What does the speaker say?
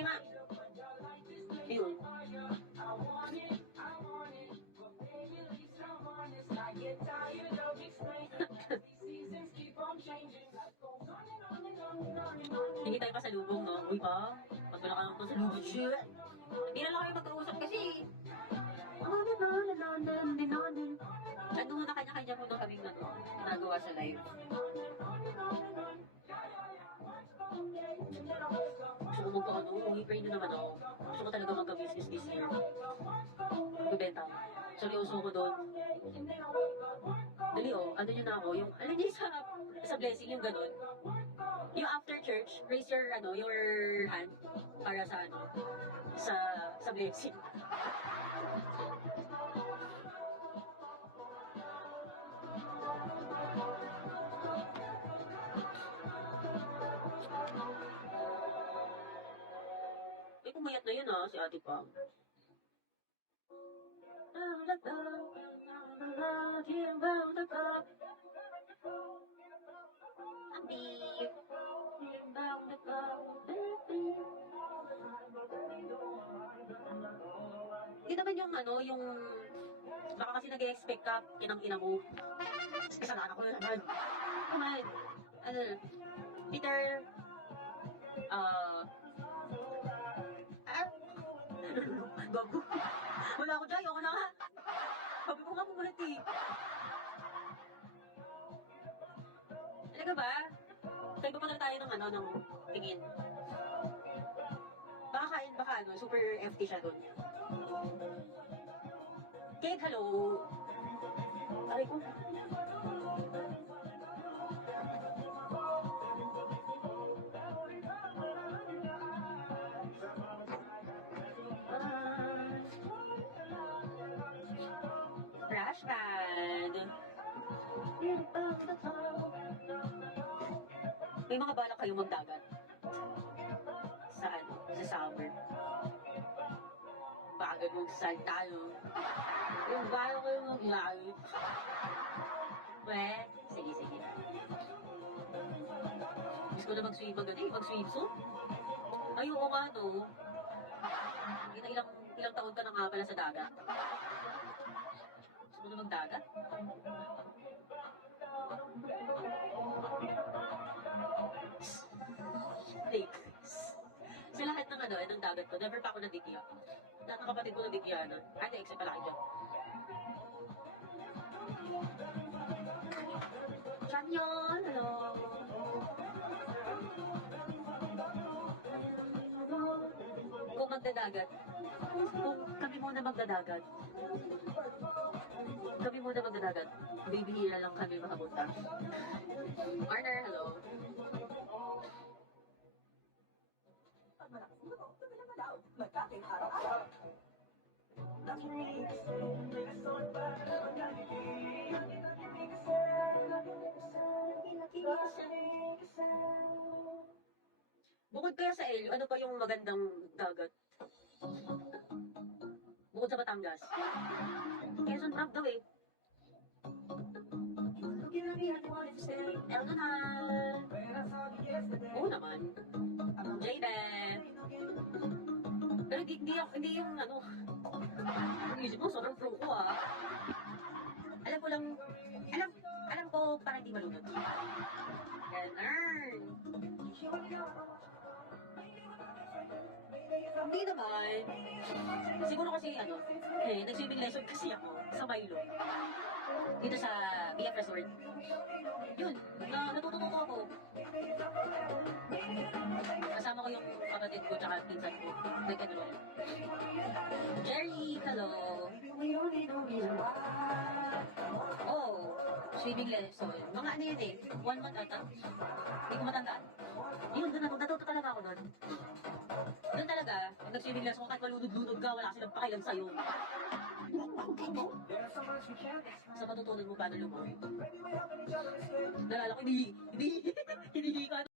Sige nga. Ayun. Hindi tayo pasalubong, no? Uy pa. Pag wala ka ng pasalubong, shit. Hindi na lang kayo magkausap kasi. Ando na kanya-kanya mo na kaming nagawa sa live. Gusto ko magka-ano, i-pray na naman ako. Gusto ko talaga magka-business this year. Magbibenta. Seryoso ko doon. Dali ano yun na ako, yung, alam niyo sa blessing, yung ganun. Yung after church, raise your hand para sa sa blessing. Eh, kumayat na yun si Ate Pam. Hindi naman yung baka kasi nag-expect ka, kinang-ina mo. Kasalanan ko na naman. Naman, Peter, gago. Wala ako dyan, ako na nga. Sabi ko nga pumulit Talaga ba? Tayo pa tayo ng tingin. Baka super FT siya doon. Keg, hello. Aray ko. Crash pad. May mga balak kayo magdagat sa summer. Bago mong salta, no? Yung balak kayo magdagat. Sige. Gusto ko na mag-swim mag-swimsuit. Ayoko nga, no? Ilang taon ka na nga pala sa dagat. Gusto mo na magdagat? Sa lahat ng dagat ko, never pa ako nadikya. Lahat ng kapatid ko nadikya na. Except pala kayo. Chanyon, hello. Kung kami muna magdadagat, bibihira lang kami makapunta. Arner, hello. Bukod kaya sa Elio, ano pa yung magandang dagat? Bukod sa Batangas. Quezon Park daw Eldo na. Oo naman. Jayden. Pero hindi yung isip mo, sobrang pro ko Alam ko parang hindi malunod. Ganun. Hindi naman. Siguro kasi nag-swimming lesson kasi ako sa Milo. Dito sa BF Resort. Yun, natututo ako. Kasama ko yung kapatid ko tsaka pinsan ko. Nag-enroll. Jerry, hello. Swimming lesson. Mga yun 1 month ata. Hindi ko matandaan. Yun, natuto talaga ako doon. Doon talaga, pag nag-swimming lesson, kahit malunod-lunod ka, wala silang pakialam sa'yo. Sa matutunan mo paano lumawi. Nalala ko, hindi ka